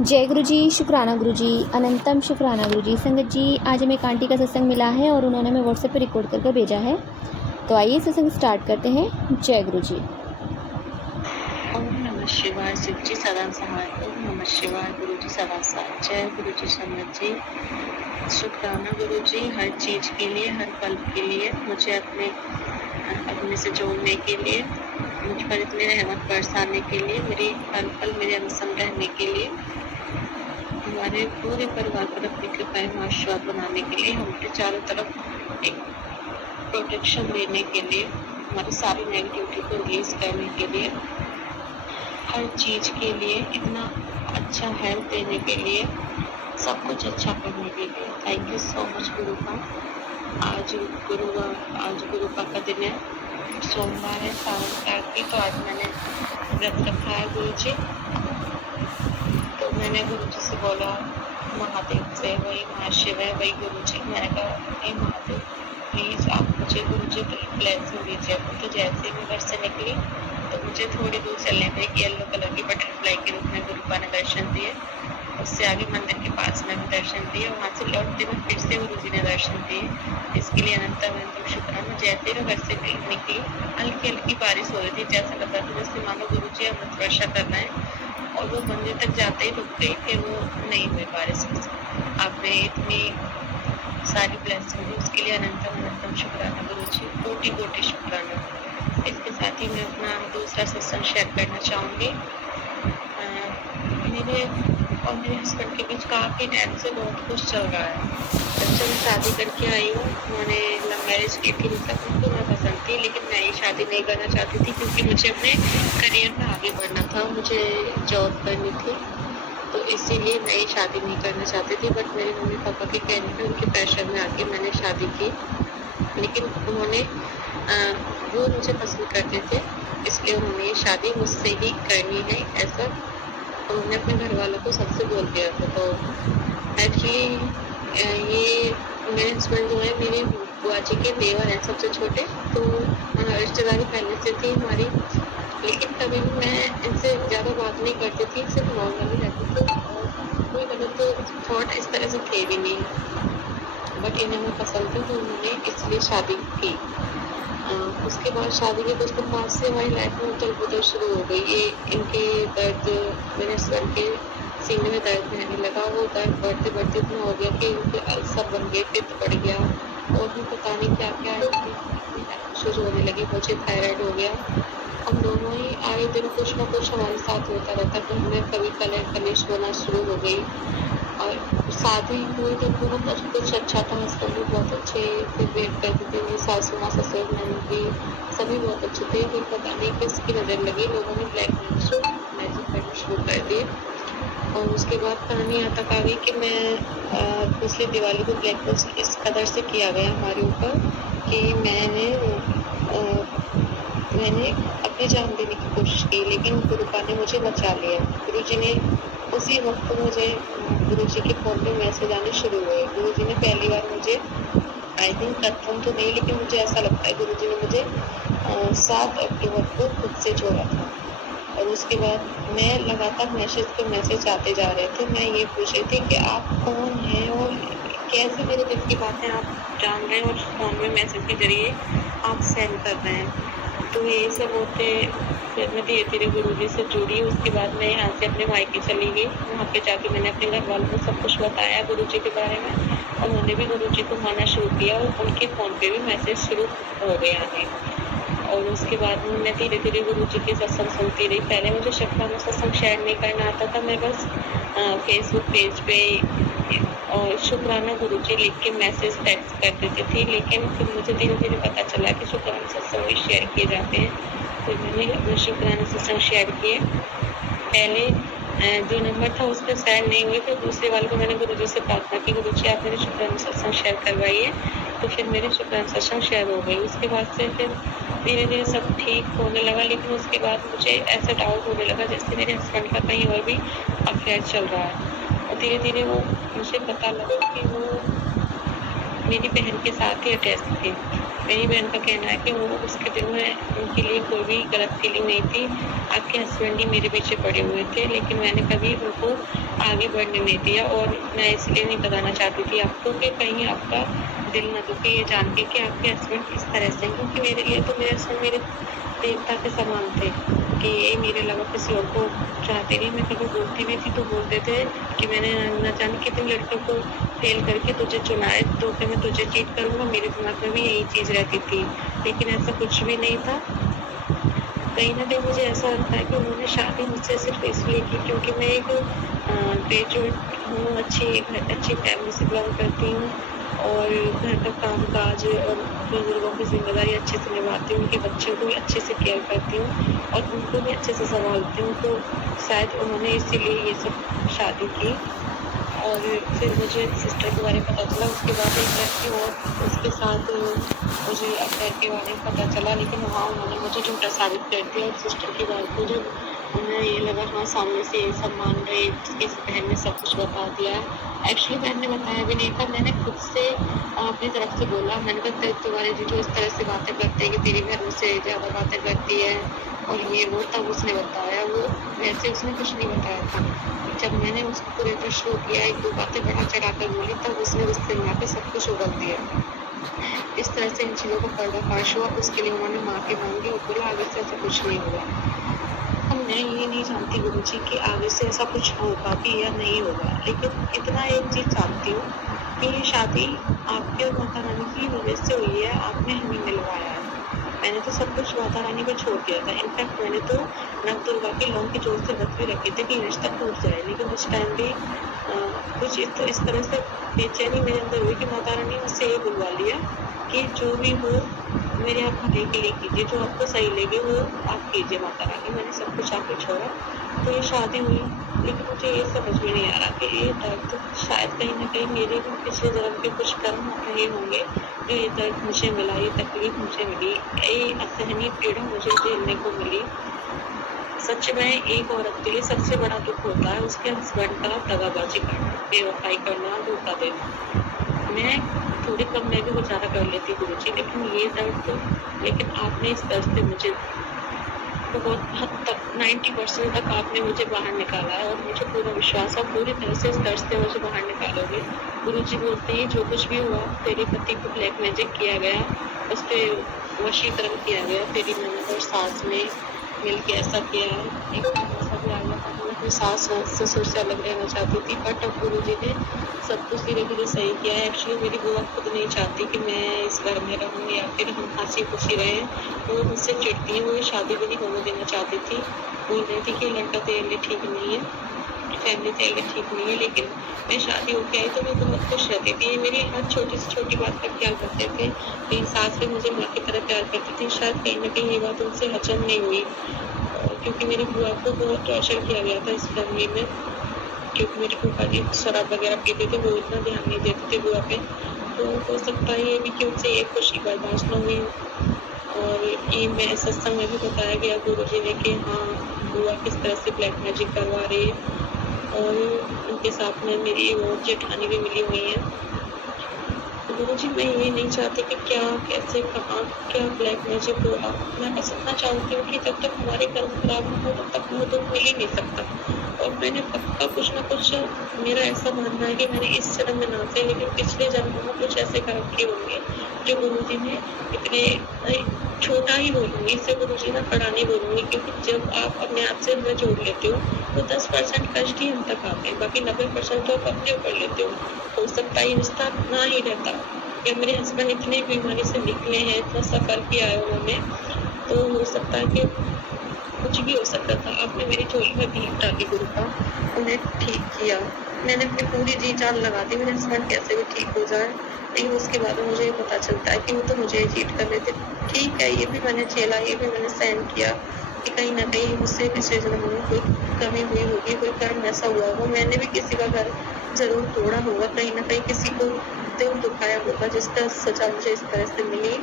जय गुरु जी, शुक्राना गुरु जी, अनंतम शुक्राना गुरु जी। संगत जी, आज हमें एक आंटी का सत्संग मिला है और उन्होंने हमें व्हाट्सएप पे रिकॉर्ड करके भेजा है। तो आइए सत्संग स्टार्ट करते हैं। जय गुरु जी। ओम नमः शिवाय। शिव जी सदा सहाय। ओम नमः शिवाय। गुरु जी सदा सहाय। जय गुरु जी। संगत जी, शुक्राना गुरु जी, हर चीज के लिए, हर पल के लिए, मुझे अपने से जोड़ने के लिए, मुझ पर इतनी रहमत बरसाने के लिए, मेरी पल पल मेरे अनुसंग रहने के लिए, हमारे पूरे परिवार पर अपनी कृपाएं आशीर्वाद बनाने के लिए, हमारे चारों तरफ एक प्रोटेक्शन देने के लिए, हमारी सारी नेगेटिविटी को रिलीज करने के लिए, हर चीज के लिए, इतना अच्छा हेल्थ देने के लिए, सब कुछ अच्छा करने के लिए। थैंक यू सो मच गुरु का। आज गुरुवार का दिन है, सोमवार है, सावन कार्तिक। तो आज मैंने व्रत रखा है गुरु जी। तो मैंने गुरु जी से बोला, महादेव से, वही महाशिव है, वही गुरु जी। मैंने कहा, हे महादेव प्लीज आप मुझे गुरु जी ब्लेसिंग दीजिए। तो जैसे मैं घर से निकली तो मुझे थोड़ी दूर चलने पे एक येलो कलर की बटरफ्लाई के रूप में गुरुपा ने दर्शन दिए। उससे आगे मंदिर के पास में भी दर्शन दिए। वहाँ से लौटते हुए फिर से गुरु जी ने दर्शन दिए। इसके लिए अनंतम शुक्राना। जैसे मैं घर से निकली, हल्की हल्की बारिश हो रही थी। जैसा लग रहा था जैसे मानो गुरु जी अमृत वर्षा कर रहे हैं। और वो मंदिर तक जाते ही रुक गई, फिर वो नहीं हुई बारिश। आपने इतनी सारी ब्लेसिंग दी, उसके लिए अनंतम शुक्राना गुरु जी। कोटि कोटि शुक्राना। इसके साथ ही मैं अपना दूसरा सत्संग शेयर करना चाहूँगी। मेरे और मेरे हस्बैंड के बीच काफ़ी टाइम से बहुत कुछ चल रहा है। जब से मैं शादी करके आई हूँ, उन्होंने लव मैरिज की थी। मतलब उनको मैं पसंद थी, लेकिन मैं ये शादी नहीं करना चाहती थी क्योंकि मुझे अपने करियर में आगे बढ़ना था, मुझे जॉब करनी थी। तो इसीलिए मैं ये शादी नहीं करना चाहती थी। बट मेरे मम्मी पापा के कहने पे, उनके प्रेशर में आके मैंने शादी की। लेकिन उन्होंने वो मुझे पसंद करते थे, इसलिए उन्होंने ये शादी मुझसे ही करनी है, ऐसा उन्होंने अपने घर वालों को सबसे बोल दिया था। तो एक्चुअली ये मेरे हस्बैंड जो है, मेरी बुआ जी के देवर हैं, सबसे छोटे। तो रिश्तेदारी पहले से थी हमारी, लेकिन कभी भी मैं इनसे ज़्यादा बात नहीं करती थी, सिर्फ नॉर्मली रहती थी। कोई गलत थॉट इस तरह से थे भी नहीं। बट इन्हें मैं पसंद थी, तो उन्होंने इसलिए शादी की। उसके बाद शादी के कुछ दिन बाद से हमारी लाइफ में उथल पुथल शुरू हो गई। ये इनके दर्द, मेरे सर के सीने में दर्द रहने लगा। वो दर्द बढ़ते बढ़ते इतना हो गया कि उनके अल्सर बन गए, पित्त बढ़ गया, और भी पता नहीं क्या क्या शुरू होने लगी। मुझे थायराइड हो गया। हम दोनों ही आए दिन कुछ ना कुछ हमारे साथ होता रहता। तो हमें कभी कलेश होना शुरू हो गई। और शादी हुई तो बहुत कुछ अच्छा था। हस्बैंड भी बहुत अच्छे थे, वेट करते थे। मेरी सासू माँ, ससुर, ननद भी सभी बहुत अच्छे थे। फिर पता नहीं किसकी नज़र लगी, लोगों ने ब्लैक मैजिक करना शुरू कर दिए। और उसके बाद कहानी यहाँ तक आ गई कि मैं पिछली दिवाली को ब्लैक इस कदर से किया गया हमारे ऊपर कि मैंने अपनी जान देने की कोशिश की, लेकिन गुरुपा ने मुझे बचा लिया। गुरुजी ने उसी वक्त मुझे, गुरुजी के फ़ोन पे मैसेज आने शुरू हुए। गुरुजी ने पहली बार मुझे, आई थिंक कंफर्म तो नहीं, लेकिन मुझे ऐसा लगता है गुरुजी ने मुझे 7 अक्टूबर को खुद से जोड़ा था। और उसके बाद मैं लगातार मैसेज पे मैसेज आते जा रहे थे। मैं ये पूछ रही थी कि आप कौन हैं और कैसे मेरे दिल की बातें आप जान रहे हैं और फ़ोन में मैसेज के जरिए आप सेंड कर रहे हैं। तो ये सब होते फिर मैं धीरे धीरे गुरु जी से जुड़ी। उसके बाद मैं यहाँ से अपने मायके चली गई। वहाँ पे जाके मैंने अपने घर वालों को सब कुछ बताया गुरु जी के बारे में। उन्होंने भी गुरु जी को मानना शुरू किया और उनके फ़ोन पे भी मैसेज शुरू हो गए आने। और उसके बाद मैं धीरे धीरे गुरु जी के सत्संग सुनती रही। पहले मुझे शुक्राना सत्संग शेयर नहीं करना आता था। मैं बस फेसबुक पेज पे और शुक्राना गुरु जी लिख के मैसेज टेक्स्ट कर देती थी। लेकिन फिर मुझे धीरे धीरे पता चला कि शुक्राना सत्संग भी शेयर किए जाते हैं। तो मैंने अपने शुक्राना सत्संग शेयर किए। पहले जो नंबर था उस पर शेयर नहीं हुए। फिर दूसरे वाले को मैंने गुरु जी से प्रार्थना की, गुरु जी आप मेरे शुक्राना सत्संग शेयर करवाइए। तो फिर मेरे शुक्राना सत्संग शेयर हो गई। उसके बाद से फिर धीरे धीरे सब ठीक होने लगा। लेकिन उसके बाद मुझे ऐसा डाउट होने लगा जैसे मेरे हस्बैंड का कहीं और भी अफेयर चल रहा है। और धीरे धीरे वो मुझे पता लगा कि वो मेरी बहन के साथ ही अटैच थी। मेरी बहन का कहना है कि वो उसके दिल में उनके लिए कोई भी गलत फीलिंग नहीं थी। आपके हस्बैंड ही मेरे पीछे पड़े हुए थे, लेकिन मैंने कभी उनको आगे बढ़ने नहीं दिया और मैं इसलिए नहीं बताना चाहती थी आपको कि कहीं आपका दिल न दुखे ये जान के कि आपके हस्बैंड किस तरह से, क्योंकि मेरे लिए तो मेरे हस्बैंड मेरे देवता के समान थे कि ये मेरे अलावा किसी और को चाहते नहीं। मैं कभी बोलती भी थी तो बोलते थे कि मैंने न जाने कितने लड़कों को फेल करके तुझे चुना है तो कि मैं तुझे चीट करूँगा। मेरे दिमाग में भी यही चीज़ रहती थी, लेकिन ऐसा कुछ भी नहीं था। कहीं न कहीं मुझे ऐसा लगता है कि उन्होंने शादी मुझसे सिर्फ़ इसलिए की क्योंकि मैं एक ग्रेजुएट हूँ, अच्छी फैमिली से बिलॉन्ग करती हूँ और घर का काम-काज और बुज़ुर्गों की ज़िम्मेदारी अच्छे से निभाती हूँ, उनके बच्चों को भी अच्छे से केयर करती हूँ और उनको भी अच्छे से सँभालती हूँ। तो शायद उन्होंने इसीलिए ये सब शादी की। और फिर मुझे सिस्टर के बारे में पता चला, उसके बाद एक लड़की और उसके साथ मुझे अफेयर के बारे में पता चला, लेकिन वहाँ उन्होंने मुझे झूठा साबित कर दिया और सिस्टर की बात को जब उन्हें ये लगा हाँ सामने से ये सब मान रहे, इस बहन ने सब कुछ बता दिया है। एक्चुअली बहन ने बताया भी नहीं था, मैंने खुद से अपनी तरफ से बोला। मैंने कहा तुम्हारे जीजू इस तरह से बातें करते हैं कि तेरी बहन मुझसे ज़्यादा बातें करती है और ये वो, तब उसने बताया। वो वैसे उसने कुछ नहीं बताया था। जब मैंने उसको पूरे पर शुरू किया, एक दो बातें बढ़ा चढ़ा कर बोली, तब उसने गुस्से में आकर सब कुछ उगल दिया। इस तरह से इन चीज़ों का पर्दाफाश हुआ। उसके लिए उन्होंने माफ़ी मांगी और बोला आगे से ऐसा कुछ नहीं होगा। अब मैं ये नहीं जानती गुरुजी कि आगे से ऐसा कुछ होगा भी या नहीं होगा, लेकिन इतना एक चीज़ जानती हूँ कि ये शादी आपके और माता रानी की वजह से हुई है, आपने हमें मिलवाया है। मैंने तो सब कुछ माता रानी पे छोड़ दिया था। इनफैक्ट मैंने तो नवदुर्गा के लौंग के जोर से व्रत भी रखे थे कि रिश्ता टूट जाए, लेकिन उस टाइम भी कुछ इस तरह से बेचैनी मेरे अंदर हुई कि माता रानी ने मुझसे ये बुलवा लिया कि जो भी हो मेरे आप भले के लिए कीजिए, जो आपको सही लगे वो आप कीजिए माता रानी। मैंने सब कुछ आके छोड़ा, तो ये शादी हुई, लेकिन मुझे ये समझ में नहीं आ रहा कि ये दर्द शायद कहीं न कहीं मेरे भी पिछले जन्म के कुछ कर्म रहे होंगे जो ये दर्द मुझे मिला, ये तकलीफ मुझे मिली, ये असहनीय पीड़ा मुझे झेलने को मिली। सच में एक औरत के लिए सबसे बड़ा दुख होता है उसके हस्बैंड का दगाबाजी करना, बेवफाई करना, धोखा देना। मैं थोड़ी कम में भी गुजारा कर लेती गुरुजी, लेकिन ये दर्द, लेकिन आपने इस दर्द से मुझे बहुत हद तक 90% तक आपने मुझे बाहर निकाला है और मुझे पूरा विश्वास है पूरी तरह से इस दर्द से मुझे बाहर निकालोगे। गुरुजी बोलते हैं जो कुछ भी हुआ तेरे पति को ब्लैक मैजिक किया गया, उस पर वशीकरण किया गया, तेरी ननद और सास में मिलके ऐसा किया है। एक टाइम ऐसा भी आ गया था कि मैं अपनी सास ससुर से अलग रहना चाहती थी, बट अब गुरुजी ने सब कुछ धीरे धीरे सही किया है। एक्चुअली मेरी बुआ खुद नहीं चाहती कि मैं इस घर में रहूँ या फिर हम हंसी खुशी रहें, वो मुझसे चिढ़ती हैं। वो ये शादी भी नहीं होने देना चाहती थी, बोल रही थी कि लड़का तेरे लिए ठीक नहीं है, फैमिली तेरे लिए ठीक नहीं है। लेकिन मैं शादी होके आई तो मैं बहुत खुश रहती थी। ये मेरी हर छोटी से छोटी बात पर ख्याल करते थे। मेरी सास भी मुझे माँ की तरह प्यार करती थी। शायद कहीं न कहीं ये बात उनसे हजम नहीं हुई, क्योंकि मेरी बुआ को बहुत टॉर्चर किया गया था इस फैमिली में, क्योंकि मेरे फूफा जी शराब वगैरह पीते थे, वो इतना ध्यान नहीं देते थे बुआ पे। तो हो सकता है ये भी कि उनसे ये खुशी बर्दाश्त न हुई। और ये मैं सत्संग में भी बताया गया गुरुजी ने कि हाँ बुआ किस तरह से ब्लैक मैजिक करवा रही है, और उनके साथ में मेरी वो जेठानी भी मिली हुई है। गुरुजी मैं ये नहीं चाहती कि क्या कैसे कहाँ क्या ब्लैक मैजिक हुआ। मैं बस इतना चाहती हूँ कि जब तक हमारे कर्म खराब न हो तब तक वो दुख मिल ही नहीं सकता। और मैंने पक्का कुछ ना कुछ, मेरा ऐसा मानना है कि मैंने इस जन्म में ना सही लेकिन पिछले जन्म में कुछ ऐसे कर्म किए होंगे जो गुरुजी ने इतने छोटा ही बोलूँगी, इससे गुरुजी ना बड़ा नहीं बोलूँगी, क्योंकि जब आप अपने आप से हमें जोड़ लेते हो तो 10% कष्ट ही हम तक आते हैं, बाकी 90% तो आप अपने ऊपर लेते हो सकता है ये रिश्ता ना ही रहता। या मेरे हस्बैंड इतनी बीमारी से निकले हैं, इतना सफ़र किया है उन्होंने, तो हो सकता है कि कुछ भी हो सकता था। आपने मेरी झोली में भीख डाली गुरु का, उन्हें ठीक किया। मैंने अपनी पूरी जी जान लगा दी मेरे हस्बैंड कैसे भी ठीक हो जाए, लेकिन उसके बाद मुझे ये पता चलता है कि वो तो मुझे चीट कर रहे थे। ठीक है, ये भी मैंने झेला, ये भी मैंने सहन किया कि कहीं न कहीं मुझसे पिछले जन्म में कोई कमी हुई होगी, कोई कर्म ऐसा हुआ होगा, मैंने भी किसी का घर ज़रूर तोड़ा होगा, कहीं न कहीं किसी को दिल दुखाया होगा, जिसका सज़ा मुझे इस तरह से मिली।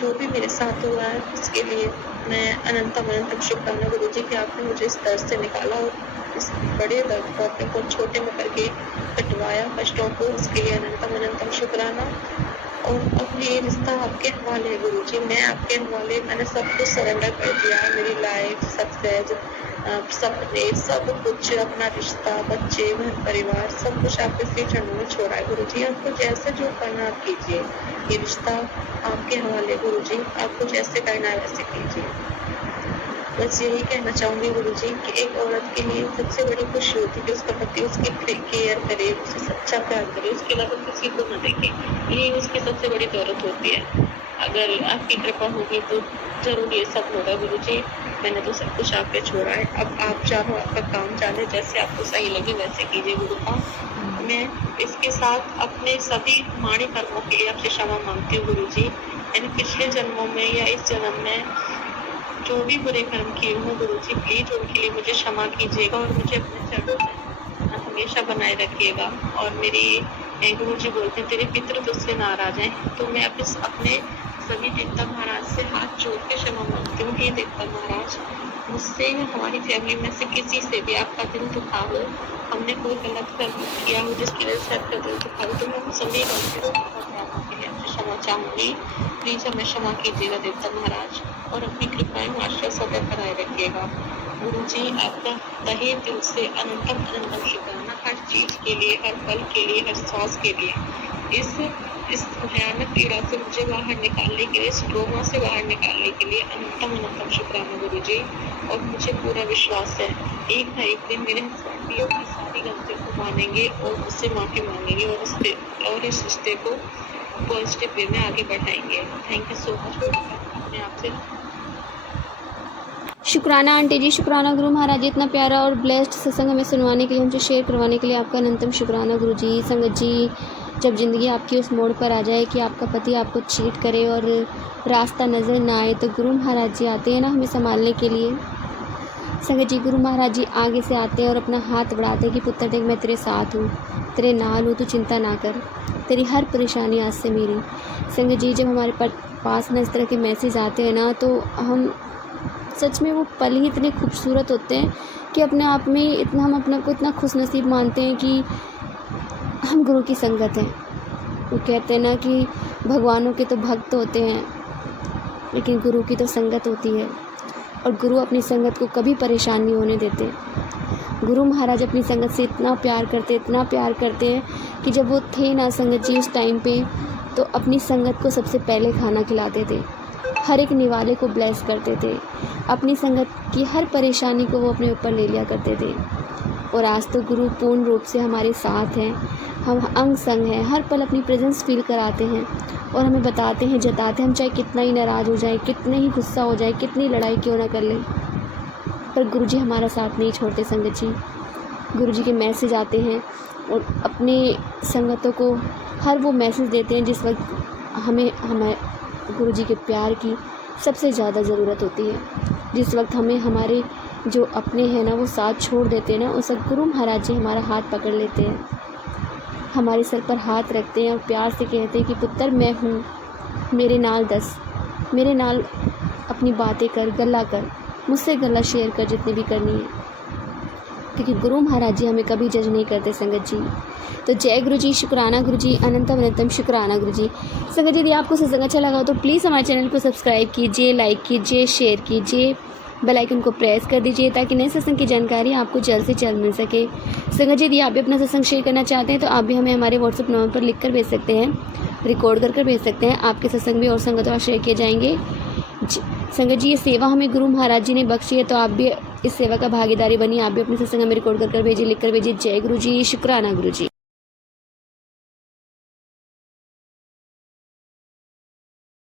जो भी मेरे साथ हुआ है उसके लिए मैं अनंतम शुक्राना गुरुजी कि आपने मुझे इस दर्द से निकाला और इस बड़े दर्द को अपने को छोटे में करके कटवाया कष्टों को, उसके लिए अनंतम अनंतम शुक्राना। और अब ये रिश्ता आपके हवाले है गुरुजी, मैं आपके हवाले, मैंने सब कुछ सरेंडर कर दिया है, मेरी लाइफ, सक्सेस, सपने, सब कुछ, अपना रिश्ता, बच्चे, घर परिवार, सब कुछ आपके श्री चरणों में छोड़ा है गुरुजी। आपको जैसे जो करना आप कीजिए, ये रिश्ता आपके हवाले गुरुजी, आपको जैसे करना है वैसे कीजिए। बस यही कहना चाहूंगी गुरुजी कि एक औरत के लिए सबसे बड़ी खुशी होती है कि उसका पति उसकी केयर करे, उसे सच्चा प्यार करे, उसके अलावा किसी को न देखे, यही उसकी सबसे बड़ी जरूरत होती है। अगर आपकी कृपा होगी तो जरूर ये सब होगा गुरुजी। मैंने तो सब कुछ आप पे छोड़ा है, अब आप चाहो, आपका काम चाहे, जैसे आपको सही लगे वैसे कीजिए गुरु का। मैं इसके साथ अपने सभी माड़ी कर्मों के लिए आपसे क्षमा मांगती हूँ गुरुजी। मैंने पिछले जन्मों में या इस जन्म में जो भी बुरे कर्म किए हों गुरुजी, प्लीज उनके लिए मुझे क्षमा कीजिएगा और मुझे अपने चरणों में हमेशा बनाए रखिएगा। और मेरी गुरुजी बोलते हैं तेरे पितृ तुझसे नाराज हैं, तो मैं अपने सभी देवता महाराज से हाथ जोड़ के क्षमा मांगती हूँ कि देवता महाराज, मुझसे या हमारी फैमिली में से किसी से भी आपका दिल दुखा हो, हमने कोई गलत कर्म किया हो जिसकी वजह से आपका दिल दुखा हो, तो मैं उन सभी गलतियों के लिए आपसे क्षमा चाहूँगी। प्लीज हमें क्षमा कीजिएगा देवता महाराज, और अपनी कृपाएं आश्रय सदैव बनाए रखिएगा गुरुजी। आपका तहे दिल से अनंतम अनंतम शुक्राना, हर चीज के लिए, हर पल के लिए, हर सांस के लिए, इस भयानक पीड़ा से मुझे बाहर निकालने के लिए, इस ट्रॉमा से बाहर निकालने के लिए अनंतम अनंतम शुक्राना गुरुजी। और मुझे पूरा विश्वास है एक ना एक दिन मेरे हस्बैंड भी अपनी सारी गलतियों को मानेंगे और मुझसे माफी मांगेंगे और इस रिश्ते को पॉजिटिव वे में आगे बढ़ाएंगे। थैंक यू सो मच अपने आप से। शुक्राना आंटी जी, शुक्राना गुरु महाराज जी, इतना प्यारा और ब्लेस्ड सत्संग हमें सुनवाने के लिए, हमसे शेयर करवाने के लिए आपका अनंतम शुक्राना गुरु जी। संगत जी, जब ज़िंदगी आपकी उस मोड़ पर आ जाए कि आपका पति आपको चीट करे और रास्ता नज़र ना आए, तो गुरु महाराज जी आते हैं ना हमें संभालने के लिए। संगत जी, गुरु महाराज जी आगे से आते हैं और अपना हाथ बढ़ाते हैं कि पुत्र देख, मैं तेरे साथ हूँ, तेरे नाल हूँ, तू चिंता ना कर, तेरी हर परेशानी आज से मेरी। संगत जी, जब हमारे पास ना इस तरह के मैसेज आते हैं ना, तो हम सच में वो पल ही इतने खूबसूरत होते हैं कि अपने आप में इतना हम अपने को इतना खुशनसीब मानते हैं कि हम गुरु की संगत हैं। वो कहते हैं ना कि भगवानों के तो भक्त होते हैं, लेकिन गुरु की तो संगत होती है, और गुरु अपनी संगत को कभी परेशान नहीं होने देते। गुरु महाराज अपनी संगत से इतना प्यार करते हैं कि जब वो थे ना संगत जी उस टाइम पे, तो अपनी संगत को सबसे पहले खाना खिलाते थे, हर एक निवाले को ब्लेस करते थे, अपनी संगत की हर परेशानी को वो अपने ऊपर ले लिया करते थे। और आज तो गुरु पूर्ण रूप से हमारे साथ हैं, हम अंग संग हैं, हर पल अपनी प्रेजेंस फील कराते हैं और हमें बताते हैं, जताते हैं, हम चाहे कितना ही नाराज़ हो जाए, कितने ही गुस्सा हो जाए, कितनी लड़ाई क्यों ना कर लें, पर गुरुजी हमारा साथ नहीं छोड़ते। संगत जी, गुरुजी के मैसेज आते हैं और अपने संगतों को हर वो मैसेज देते हैं जिस वक्त हमें गुरुजी के प्यार की सबसे ज़्यादा ज़रूरत होती है। जिस वक्त हमें हमारे जो अपने हैं ना वो साथ छोड़ देते हैं ना, उस वक्त गुरु महाराज जी हमारा हाथ पकड़ लेते हैं, हमारे सर पर हाथ रखते हैं और प्यार से कहते हैं कि पुत्र मैं हूँ, मेरे नाल दस, मेरे नाल अपनी बातें कर, गल्ला कर, मुझसे गल्ला शेयर कर जितनी भी करनी है, क्योंकि गुरु महाराज जी हमें कभी जज नहीं करते। संगत जी, तो जय गुरु जी, शुक्राना गुरु जी, अनंतम अनंतम शुक्राना गुरु जी। संगत जी, यदि आपको सत्संग अच्छा लगा हो तो प्लीज़ हमारे चैनल को सब्सक्राइब कीजिए, लाइक कीजिए, शेयर कीजिए, बेल आइकन को प्रेस कर दीजिए ताकि नए सत्संग की जानकारी आपको जल्द से जल्द मिल सके। संगत जी, यदि आप भी अपना सत्संग शेयर करना चाहते हैं तो आप भी हमें हमारे व्हाट्सएप नंबर पर लिख कर भेज सकते हैं, रिकॉर्ड कर भेज सकते हैं। आपके सत्संग भी और संगतों द्वारा शेयर किए जाएंगे। संगत जी, ये सेवा हमें गुरु महाराज जी ने बख्शी है, तो आप भी इस सेवा का भागीदारी बनिए, आप भी अपने सत्संग में रिकॉर्ड कर भेजिए, लिख कर भेजिए। जय गुरु जी, शुक्राना गुरु जी।